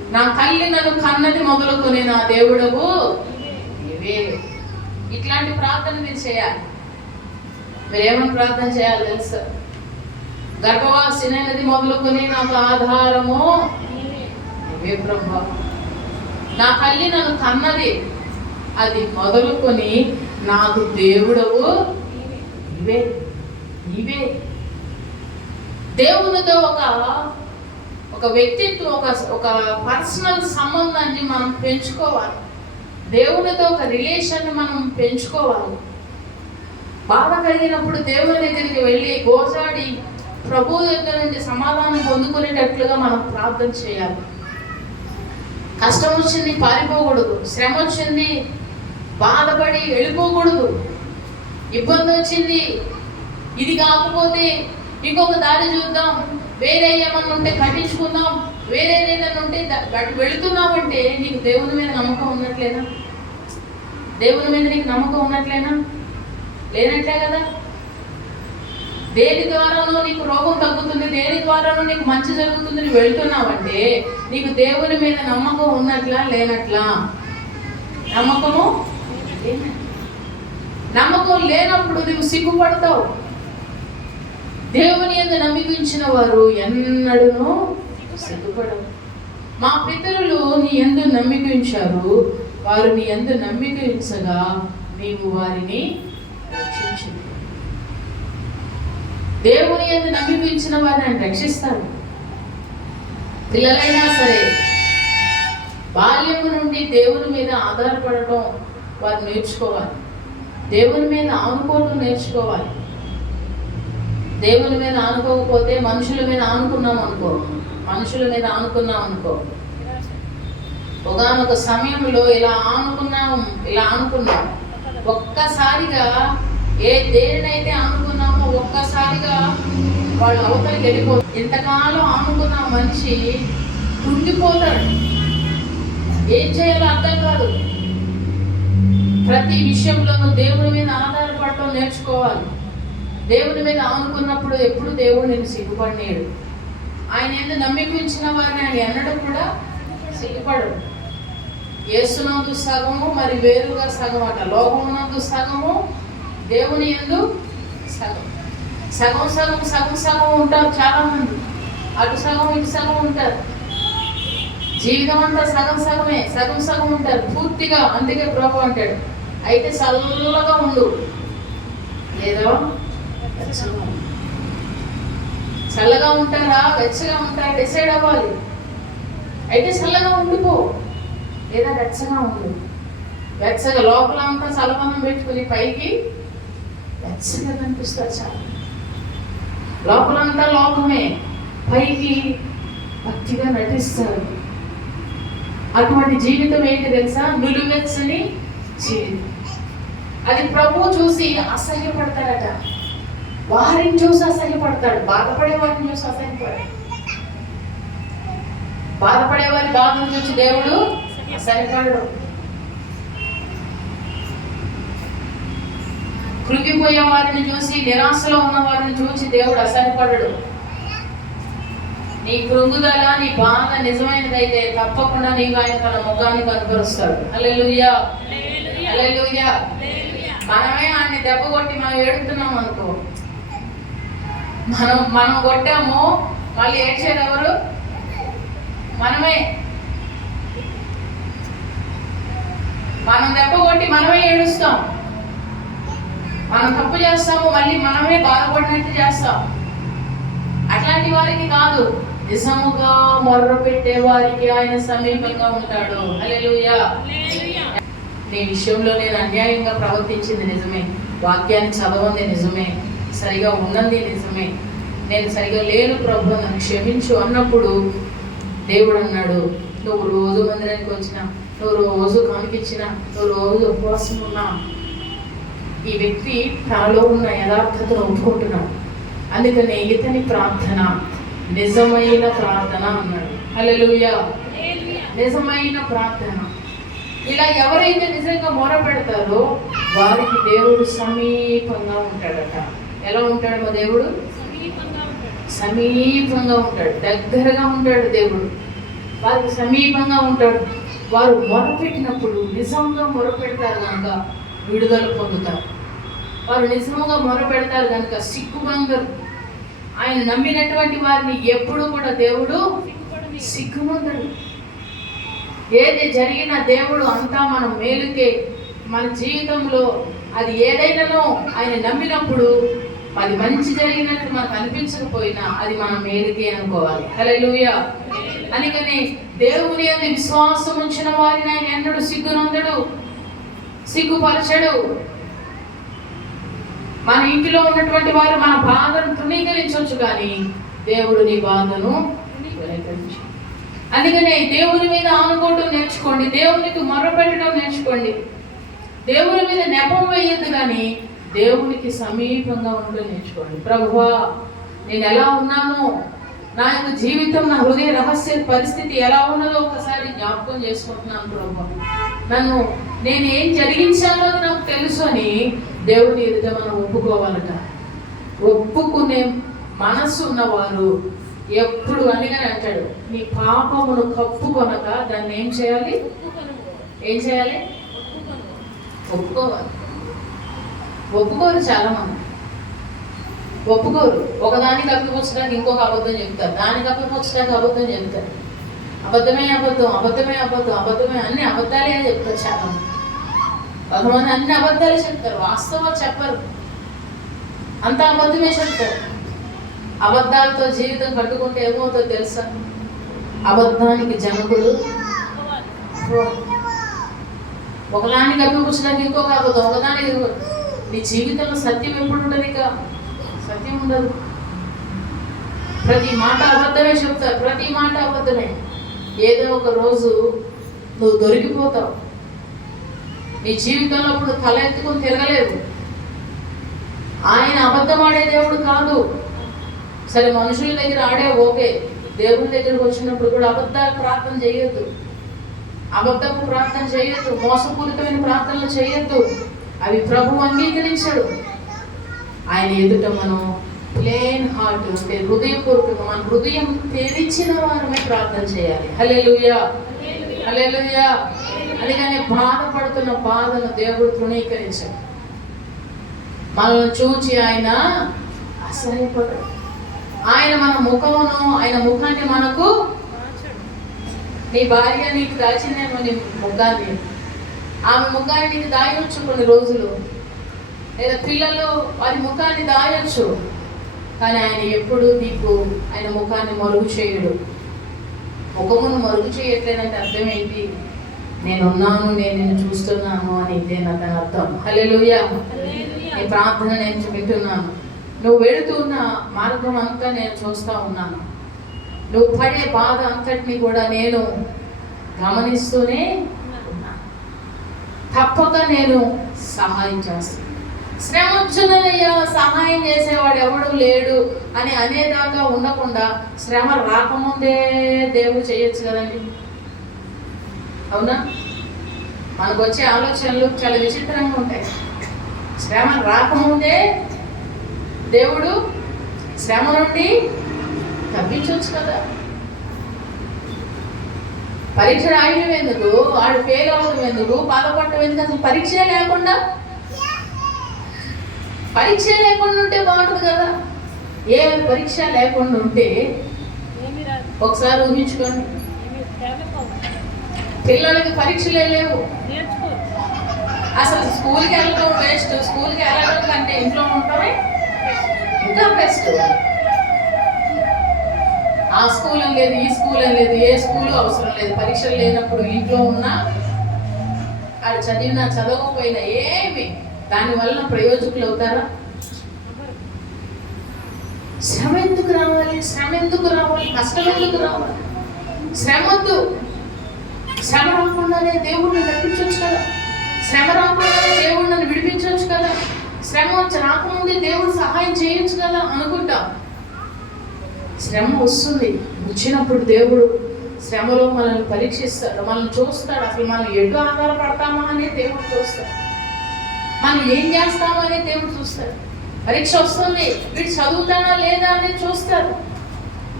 నా తల్లి నన్ను కన్నది మొదలుకొని నా దేవుడవు నీవే. ఇట్లాంటి ప్రార్థన మీరు చేయాలి. మీరేమని ప్రార్థన చేయాలి తెలుసా? గర్భవాసినది మొదలుకొని నాకు ఆధారము నీవే ప్రభువా. నా తల్లి నన్ను కన్నది అది మొదలుకొని నాకు దేవుడవు నీవే నీవే. దేవునితో ఒక వ్యక్తిత్వం, ఒక పర్సనల్ సంబంధాన్ని మనం పెంచుకోవాలి. దేవునితో ఒక రిలేషన్ మనం పెంచుకోవాలి. బాధ కలిగినప్పుడు దేవుని దగ్గరికి వెళ్ళి గోజాడి ప్రభు దగ్గర నుండి సమాధానం పొందుకునేటట్లుగా మనం ప్రార్థన చేయాలి. కష్టం వచ్చింది పారిపోకూడదు, శ్రమ వచ్చింది బాధపడి వెళ్ళిపోకూడదు, ఇబ్బంది వచ్చింది ఇది కాకపోతే ఇంకొక దారి చూద్దాం, వేరే ఏమన్నా ఉంటే కట్టించుకుందాం, వేరే ఏదైనా ఉంటే వెళుతున్నామంటే నీకు దేవుని మీద నమ్మకం ఉన్నట్లేనా? దేవుని మీద నీకు నమ్మకం ఉన్నట్లేనా? లేనట్లే కదా. దేని ద్వారానో నీకు రోగం తగ్గుతుంది, దేని ద్వారానో నీకు మంచి జరుగుతుంది, నువ్వు వెళ్తున్నావంటే నీకు దేవుని మీద నమ్మకం ఉన్నట్లా లేనట్లా? నమ్మకము నమ్మకం లేనప్పుడు నువ్వు సిగ్గుపడతావు. దేవుని యందు నమ్మికించిన వారు ఎన్నడూనూ సిగ్గుపడరు. మా పితరులు నీ యందు నమ్మికించారు, వారు నీ యందు నమ్మికించగా నీవు వారిని రక్షించు. దేవుని యందు నమ్మికించిన వారిని రక్షిస్తారు. పిల్లలైనా సరే బాల్యము నుండి దేవుని మీద ఆధారపడటం వారు నేర్చుకోవాలి. దేవుని మీద ఆనుకోవడం నేర్చుకోవాలి. దేవుని మీద ఆనుకోకపోతే మనుషుల మీద ఆనుకున్నాం అనుకో, ఒకానొక సమయంలో ఇలా అనుకున్నాం ఒక్కసారిగా దేనినైతే ఆనుకున్నామో ఒక్కసారిగా వాళ్ళు అవతలికి వెళ్ళిపోతారు. ఇంతకాలం ఆనుకున్న మనిషి కుంగిపోతాడు. ఏం చేయాలో అర్థం కాదు. ప్రతి విషయంలోనూ దేవుని మీద ఆధారపడటం నేర్చుకోవాలి. దేవుని మీద ఆనుకున్నప్పుడు ఎప్పుడు దేవుడు నేను సిగ్గుపడినాడు. ఆయన ఎందుకు నమ్మికించిన వారిని ఆయన ఎన్నడూ కూడా సిగ్గుపడడు. యేసునందు సగము మరి వేరుగా సగం అట. లోకమునందు సగము, దేవుని యందు సగం. సగం ఉంటారు చాలా మంది. అటు సగం ఇటు సగం ఉంటారు. జీవితం అంతా సగం ఉంటారు పూర్తిగా. అందుకే ప్రభు అంటాడు, అయితే చల్లగా ఉండు, లేదో చల్లగా ఉంటారా వెచ్చగా ఉంటారా డిసైడ్ అవ్వాలి. అయితే చల్లగా ఉండిపో, లేదా వెచ్చగా ఉండు. వెచ్చగా లోపల అంతా చల్లదనం పెట్టుకుని పైకి వెచ్చగా కనిపిస్తారు. చాలా లోపలంతా లోకమే, పైకి భక్తిగా నటిస్తారు. అటువంటి జీవితం ఏంటి తెలుసా? నిలువెచ్చని జీవితం. అది ప్రభువు చూసి అసహ్యపడతాడట. వారిని చూసి అసహ్యపడతాడు. బాధపడే వారిని చూసి అసహ్యపడాడు. బాధపడే వారి బాధను చూసి దేవుడు అసహ్యపడడు. కృంగిపోయే వారిని చూసి, నిరాశలో ఉన్న వారిని చూసి దేవుడు అసహ్యపడడు. నీ కృంగుదల, నీ బాధ నిజమైనదైతే తప్పకుండా నీకు ఆయన తన ముఖాన్ని కనపరుస్తాడు. హల్లెలూయా, హల్లెలూయా. మనమే ఆయన్ని దెబ్బ కొట్టి మనం ఏడుతున్నాం అనుకో, మనం కొట్టాము, మళ్ళీ ఏడ్చేది ఎవరు? మనమే. మనం దెబ్బ కొట్టి మనమే ఏడుస్తాం. మనం తప్పు చేస్తాము, మళ్ళీ మనమే బాధపడినట్టు చేస్తాం. అట్లాంటి వారికి కాదు, నిజముగా మొర్ర పెట్టే వారికి ఆయన సమీపంగా ఉంటాడు. హల్లెలూయా. నీ విషయంలో నేను అన్యాయంగా ప్రవర్తించింది నిజమే, వాక్యాన్ని చదవంది నిజమే, సరిగా ఉన్నది నిజమే, నేను సరిగా లేను ప్రభు, నన్ను క్షమించు అన్నప్పుడు దేవుడు అన్నాడు, నువ్వు రోజు మందిరానికి వచ్చినా, నువ్వు రోజు కానికిచ్చినా, నువ్వు రోజు ఉపవాసం ఉన్నా, ఈ వ్యక్తి తనలో ఉన్న యథార్థతను ఒప్పుకుంటున్నాడు. అందుకని ఇతని ప్రార్థన నిజమైన ప్రార్థన అన్నాడు. హల్లెలూయా, నిజమైన ప్రార్థన. ఇలా ఎవరైతే నిజంగా మొరపెడతారో వారికి దేవుడు సమీపంగా ఉంటాడట. ఎలా ఉంటాడు మా దేవుడు? సమీపంగా ఉంటాడు, దగ్గరగా ఉంటాడు దేవుడు. వారికి సమీపంగా ఉంటాడు. వారు మొరపెట్టినప్పుడు నిజంగా మొరపెడతారు కనుక విడుదల పొందుతారు. వారు నిజంగా మొరపెడతారు కనుక సిగ్గుమందరు. ఆయన నమ్మినటువంటి వారిని ఎప్పుడు కూడా దేవుడు సిగ్గుమందరు. ఏది జరిగినా దేవుడు అంతా మన మేలుకే. మన జీవితంలో అది ఏదైనానో ఆయన నమ్మినప్పుడు అది మంచి జరిగినట్టు మనకు అనిపించకపోయినా అది మన మేలుకే అనుకోవాలి. హల్లెలూయా. అందుకని దేవుని యందు విశ్వాసం ఉంచిన వారిని ఆయన ఎన్నడూ సిగ్గునందడు, సిగ్గుపరచడు. మన ఇంటిలో ఉన్నటువంటి వారు మన బాధను తృణీకరించవచ్చు, కానీ దేవుడు నీ బాధను తృణీకరించు. అందుకనే దేవుని మీద ఆనుకోవడం నేర్చుకోండి, దేవునికి మొరపెట్టడం నేర్చుకోండి. దేవుని మీద నెపం వేయద్దు, కానీ దేవునికి సమీపంగా ఉండడం నేర్చుకోండి. ప్రభువా, నేను ఎలా ఉన్నానో, నా యొక్క జీవితం, నా హృదయ రహస్య పరిస్థితి ఎలా ఉన్నదో ఒకసారి జ్ఞాపకం చేసుకుంటున్నాను. ప్రభు, నేను ఏం జరిగించాలో నాకు తెలుసు అని దేవుని ఎదుట మనం ఒప్పుకోవాలట. ఒప్పుకునే మనస్సు ఉన్నవారు ఎప్పుడు అనిగానే అంటాడు, నీ పాపమును కప్పుకొనక దాన్ని ఏం చేయాలి? ఒప్పుకోవాలి. ఒప్పుకోరు చాలా మంది, ఒప్పుకోరు. ఒకదానికి అప్పిపుచ్చడానికి ఇంకొక అబద్ధం చెప్తారు, దానికి అప్పిపుచ్చడానికి అబద్ధం చెప్తారు. అబద్ధమే అన్ని అబద్ధాలే చెప్తారు చాలా మంది. కొంతమంది అన్ని అబద్ధాలే చెప్తారు, వాస్తవాలు చెప్పరు, అంత అబద్ధమే చెప్తారు. అబద్ధాలతో జీవితం కట్టుకుంటే ఏమవుతుందో తెలుసా? అబద్ధానికి జనకుడు. ఒకదానికి అప్పిపుచ్చడానికి ఇంకొక అబద్ధం, ఒకదానికి. నీ జీవితంలో సత్యం ఎప్పుడు ఉంటుంది? ఇక సత్యం ఉండదు. ప్రతి మాట అబద్ధమే చెప్తారు, ప్రతి మాట అబద్ధమే. ఏదో ఒక రోజు నువ్వు దొరికిపోతావు. నీ జీవితంలో ఇప్పుడు తల ఎత్తుకొని తిరగలేదు. ఆయన అబద్ధం ఆడే దేవుడు కాదు. సరే, మనుషుల దగ్గర ఆడే ఓకే, దేవుని దగ్గరకు వచ్చినప్పుడు కూడా అబద్ధాలు ప్రార్థన చేయొద్దు, అబద్ధపు ప్రార్థన చేయొద్దు, మోసపూరితమైన ప్రార్థనలు చేయొద్దు. అవి ప్రభువు అంగీకరించాడు. ఆయన ఎదుట మనం ప్లేన్ హార్ట్ అంటే హృదయపూర్వకంగా, మన హృదయం తెరిచిన వారమే ప్రార్థన చేయాలి. హల్లెలూయా, హల్లెలూయా. అందుకని బాధపడుతున్న బాధను దేవుడు తృణీకరించాడు. మనల్ని చూచి ఆయన అసహ్యపడడు. ఆయన మన ముఖమును, ఆయన ముఖాన్ని మనకు, నీ భార్య నీకు దాచిందేమో నీ ముఖాన్ని, ఆమె ముఖాన్ని నీకు దాయవచ్చు కొన్ని రోజులు, లేదా పిల్లలు వారి ముఖాన్ని దాయొచ్చు, కానీ ఆయన ఎప్పుడు నీకు ఆయన ముఖాన్ని మరుగు చేయడు. ముఖమును మరుగు చేయట్లేదంటే అర్థం ఏంటి? నేనున్నాను, నేను నిన్ను చూస్తున్నాను అని ఇదేనని అర్థం. హల్లెలూయా. నీ ప్రార్థన నేను వింటున్నాను, నువ్వు వెళుతున్న మార్గం అంతా నేను చూస్తూ ఉన్నాను, నువ్వు పడే బాధ అంతటిని కూడా నేను గమనిస్తూనే ఉన్నాను. తప్పక నేను సహాయం చేస్తాను. శ్రమ వచ్చునయ్యా, సహాయం చేసేవాడు ఎవడు లేడు అని అనేదాకా ఉండకుండా శ్రమ రాకముందే దేవుడు చేయొచ్చు కదండి. అవునా? మనకు వచ్చే ఆలోచనలు చాలా విచిత్రంగా ఉంటాయి. శ్రమ రాకముందే దేవుడు శ్రమ నుండి తప్పించవచ్చు కదా. పరీక్ష రాయడం ఎందుకు, వాడు ఫెయిల్ అవ్వడం ఎందుకు, బాధపడటం ఎందుకు? అసలు పరీక్ష లేకుండా ఉంటే బాగుంటుంది కదా. ఏ పరీక్ష లేకుండా ఉంటే ఒకసారి ఊహించుకోండి. పిల్లలకి పరీక్షలే లేవు, అసలు స్కూల్కి వెళ్ళడం బెస్ట్. స్కూల్కి వెళ్ళడం కంటే ఇంట్లో ఉండటమే ఇంకా బెస్ట్. ఆ స్కూల్ లేదు, ఈ స్కూల్ లేదు, ఏ స్కూల్ అవసరం లేదు. పరీక్షలు లేనప్పుడు ఇంట్లో ఉన్నా, అది చదివినా చదవకపోయినా ఏమి దానివల్ల ప్రయోజకులు అవుతారా? శ్రమ ఎందుకు రావాలి? కష్టం ఎందుకు రావాలి? శ్రమ వద్దు. శ్రమ రాకుండానే దేవుడిని రప్పించవచ్చు కదా. శ్రమ రాకుండానే దేవుడు నన్ను విడిపించవచ్చు కదా. శ్రమ వచ్చి రాకముందే దేవుడు సహాయం చేయొచ్చు కదా అనుకుంటాం. శ్రమ వస్తుంది, వచ్చినప్పుడు దేవుడు శ్రమలో మనల్ని పరీక్షిస్తాడు, మనల్ని చూస్తాడు. అసలు మనం ఎటు ఆధారపడతామా అనే దేవుడు చూస్తాడు, మనం ఏం చేస్తామా అనే దేవుడు చూస్తాడు. పరీక్ష వస్తుంది, వీడు చదువుతానా లేదా అనేది చూస్తారు.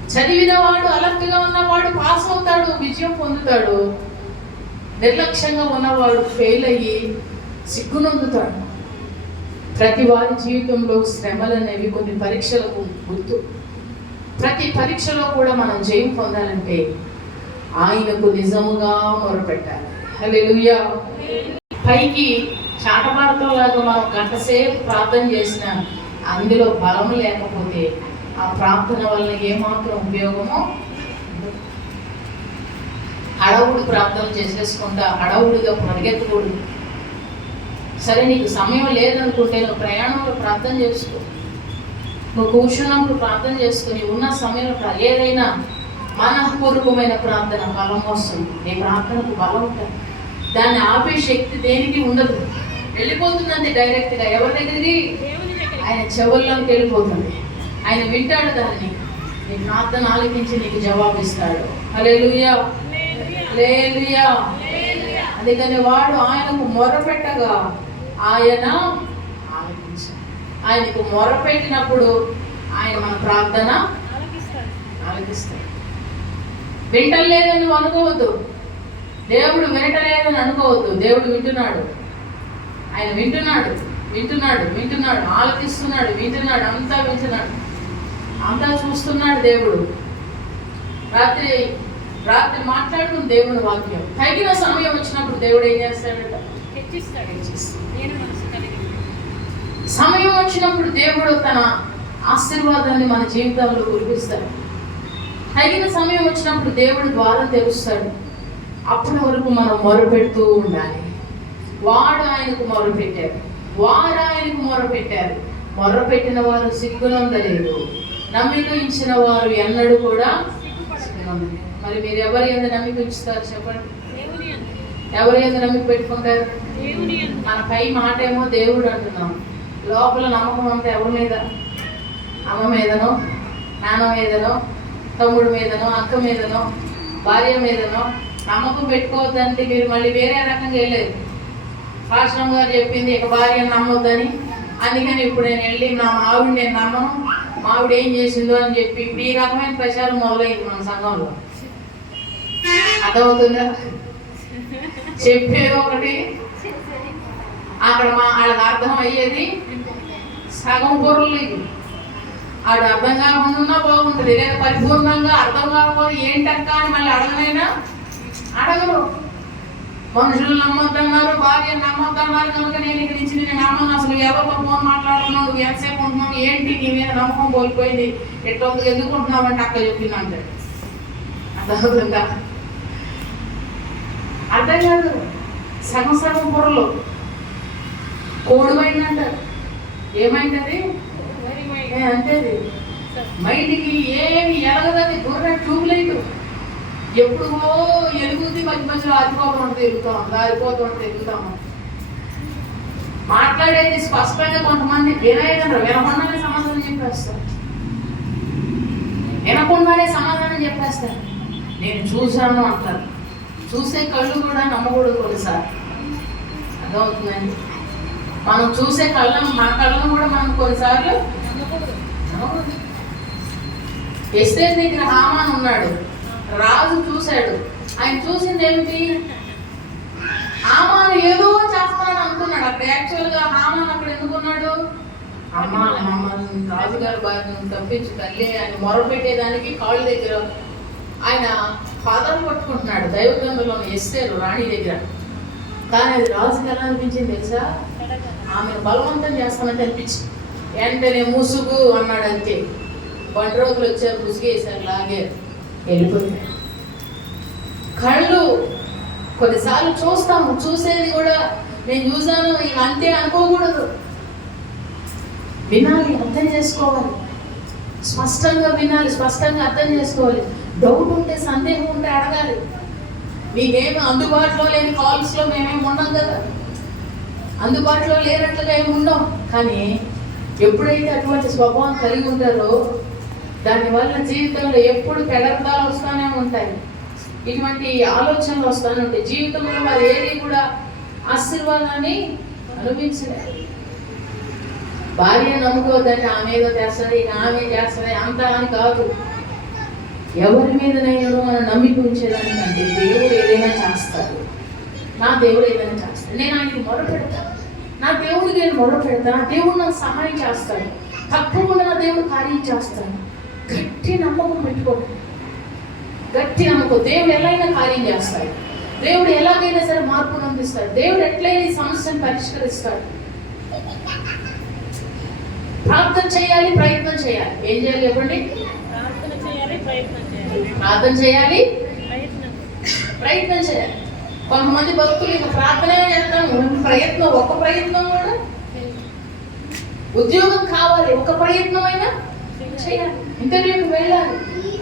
చదివినవాడు, అలర్ట్గా ఉన్నవాడు పాస్ అవుతాడు, విజయం పొందుతాడు. నిర్లక్ష్యంగా ఉన్నవాడు ఫెయిల్ అయ్యి సిగ్గునొందుతాడు. ప్రతి వారి జీవితంలో శ్రమలు అనేవి కొన్ని పరీక్షలకు గుర్తు. ప్రతి పరీక్షలో కూడా మనం జయం పొందాలంటే ఆయనకు నిజముగా మొరపెట్టాలి. హల్లెలూయా. పైకి చాటమార్గంలాగా మనం గంటసేపు ప్రార్థన చేసిన అందులో బలం లేకపోతే ఆ ప్రార్థన వల్ల ఏమాత్రం ఉపయోగమో. హడావుడి ప్రార్థన చేసేసుకుంటా హడావుడిగా పరిగెత్తకూడదు. సరే, నీకు సమయం లేదనుకుంటే నువ్వు ప్రయాణంలో ప్రార్థన చేసుకో, నువ్వు కూర్చున్నప్పుడు ప్రార్థన చేసుకుని ఉన్న సమయంలో ఏదైనా మనఃపూర్వకమైన ప్రార్థన బలం వస్తుంది. నీ ప్రార్థనకు బలం ఉంటుంది. దాన్ని ఆపే శక్తి దేనికి ఉండదు. వెళ్ళిపోతుందండి డైరెక్ట్గా ఎవరి దగ్గరికి? ఆయన చెవుల్లోకి వెళ్ళిపోతుంది. ఆయన వింటాడు దాన్ని. నీ ప్రార్థన ఆలకించి నీకు జవాబిస్తాడు. హల్లెలూయా, హల్లెలూయా. అందుకని వాడు ఆయనకు మొరపెట్టగా ఆయన ఆలకించాడు. ఆయనకు మొరపెట్టినప్పుడు ఆయన మన ప్రార్థన ఆలకిస్తాడు. వింటలేదని నువ్వు అనుకోవద్దు. దేవుడు వినటలేదని అనుకోవద్దు. దేవుడు వింటున్నాడు. ఆయన వింటున్నాడు, వింటున్నాడు, వింటున్నాడు, ఆలకిస్తున్నాడు, వింటున్నాడు, అంతా వింటున్నాడు, అంతా చూస్తున్నాడు. దేవుడు రాత్రి రాత్రి మాట్లాడుకుని దేవుని వాక్యం తగిన సమయం వచ్చినప్పుడు దేవుడు ఏం చేస్తాడట? సమయం వచ్చినప్పుడు దేవుడు తన ఆశీర్వాదాన్ని మన జీవితాల్లో కురిపిస్తాడు. తగిన సమయం వచ్చినప్పుడు దేవుడు ద్వారం తెరుస్తాడు. అప్పటి వరకు మనం మొరపెడుతూ ఉండాలి. వాడు ఆయనకు మొరపెట్టారు, వారు ఆయనకు మొరపెట్టారు. మొరపెట్టిన వారు సిగ్గునందలేదు, నమ్మిక ఇచ్చిన వారు ఎన్నడూ కూడా సిగ్గునందలేదు. మరి మీరు ఎవరి యందు నమ్మిక ఉంచుతారు చెప్పండి? ఎవరి యందు నమ్మిక పెట్టుకుంటారు? మన పై మాట ఏమో దేవుడు అంటున్నాం, లోపల నమ్మకం అంతా ఎవరి మీద? అమ్మ మీదనో, నాన్న మీదనో, తమ్ముడు మీదనో, అక్క మీదనో, భార్య మీదనో నమ్మకం పెట్టుకోవద్దంటే మీరు మళ్ళీ వేరే రకంగా వెళ్ళలేదు. పాస్టర్ గారు చెప్పింది ఇక భార్యను నమ్మొద్దని, అందుకని ఇప్పుడు నేను వెళ్ళి నా మావిడి నేను నమ్మను, మావిడి ఏం చేసిందో అని చెప్పి ఇప్పుడు ఈ రకమైన ప్రచారం మొదలైంది మన సంఘంలో. అర్థమవుతుందా? చెప్పేది ఒకటి, అక్కడ వాళ్ళకి అర్థం అయ్యేది సగం పొరులు. ఆడు అర్థం కాకుండా బాగుంటుంది, లేదా పరిపూర్ణంగా అర్థం కాకపోతే ఏంటక్క అని మళ్ళీ అడగనైనా అడగరు. మనుషులు నమ్మొద్దన్నారు, భార్య నమ్మొద్దన్నారు కనుక నేను ఇక్కడ నుంచి నేను నమ్మను. అసలు ఎవరితో ఫోన్ మాట్లాడుతున్నావు, నువ్వు ఎంతసేపు ఉంటున్నావు, ఏంటి నీ మీద నమ్మకం కోల్పోయింది, ఎట్లా ఎందుకుంటున్నావు అంటే అక్క చెప్పింది అంటాడు. అర్థమవుతుందా? అర్థం కాదు. సగం సగం పొరలు కోడిపోయిందంటారు. ఏమైంది? అంతేది మైండ్కి ఏమి ఎలగదని గుర్ర ట్యూబ్లైట్ ఎప్పుడో ఎలుగుద్ది, మధ్య మధ్యలో ఆరిపోతుంటే తిరుగుతాము. మాట్లాడేది స్పష్టంగా కొంతమంది వినకుండానే సమాధానం చెప్పేస్తారు, వినకుండానే సమాధానం చెప్పేస్తారు. నేను చూశాను అంటారు. చూసే కళ్ళు కూడా నమ్మకూడదు కొన్నిసార్లు. అర్థమవుతుందండి? మనం చూసే మన కళ్ళను కూడా మనం కొన్నిసార్లు నమ్మకూడదు. ఎస్తేర్ దగ్గర హామాన్ ఉన్నాడు, రాజు చూశాడు. ఆయన చూసింది ఏమిటి? హామాను ఏదో చేస్తానని అనుకున్నాడు. అక్కడ యాక్చువల్గా హామాన్ అక్కడ ఎందుకున్నాడు? అమ్మ మమ్మల్ని రాజుగారు బాగా తప్పించు తల్లి ఆయన మొరపెట్టేదానికి కాళ్ళు దగ్గర ఆయన పాదాలు పట్టుకుంటున్నాడు. దైవగ్రంథంలో ఎస్తేరు రాణి దగ్గర. కానీ అది రాజుకి ఎలా అనిపించింది తెలుసా? ఆమెను బలవంతం చేస్తానని అనిపించింది. వెంటనే ముసుగు అన్నాడు. అంతే, 10 రోజులు వచ్చారు, ముసుగేసారు, లాగారు, వెళ్ళిపోతాయి. కళ్ళు కొన్నిసార్లు చూస్తాము, చూసేది కూడా నేను చూసాను ఇక అంతే అనుకోకూడదు. వినాలి, అర్థం చేసుకోవాలి, స్పష్టంగా వినాలి, స్పష్టంగా అర్థం చేసుకోవాలి. డౌట్ ఉంటే, సందేహం ఉంటే అడగాలి. మీకేమి అందుబాటులో లేని కాల్స్లో మేమేమి ఉన్నాం కదా, అందుబాటులో లేనట్లుగా ఏమి ఉన్నాం. కానీ ఎప్పుడైతే అటువంటి స్వభావం కలిగి ఉంటారో దానివల్ల జీవితంలో ఎప్పుడు పెడర్థాలు వస్తూనే ఉంటాయి, ఇటువంటి ఆలోచనలు వస్తూనే ఉంటాయి. జీవితంలో మరి ఏది కూడా ఆశీర్వాదాన్ని అనుభవించలేదు. భార్య నమ్ముకోవద్దంటే ఆమె ఏదో చేస్తుంది, ఇక ఆమె చేస్తుంది అంతా అని కాదు. ఎవరి మీదనైనా మనం నమ్మిక ఉంచేదానికంటే దేవుడు ఏదైనా చేస్తాడు. నా దేవుడు ఏదైనా చేస్తాడు. నేను ఆయనకి మొరపెడతాను, నా దేవుడికి నేను మొరపెడతాను, నా దేవుడు నాకు సహాయం చేస్తాడు, తప్పకుండా నా దేవుడు కార్యం చేస్తాడు. గట్టి నమ్మకం పెట్టుకోండి, గట్టి నమ్మకం. దేవుడు ఎలాగైనా కార్యం చేస్తాడు, దేవుడు ఎలాగైనా సరే మార్పును అందిస్తాడు, దేవుడు ఎట్లయినా ఈ సమస్యను పరిష్కరిస్తాడు. ప్రార్థన చేయాలి, ప్రయత్నం చేయాలి. ఏం చేయాలి చెప్పండి? ప్రార్థన చేయాలి, ప్రయత్నం చేయాలి. కొంతమంది భక్తులు ఇక ప్రార్థనే చేస్తాము, ప్రయత్నం ఒక ప్రయత్నం కూడా. ఉద్యోగం కావాలి, ఒక ప్రయత్నం అయినా చేయాలి, ఇంటర్వ్యూకి వెళ్ళాలి,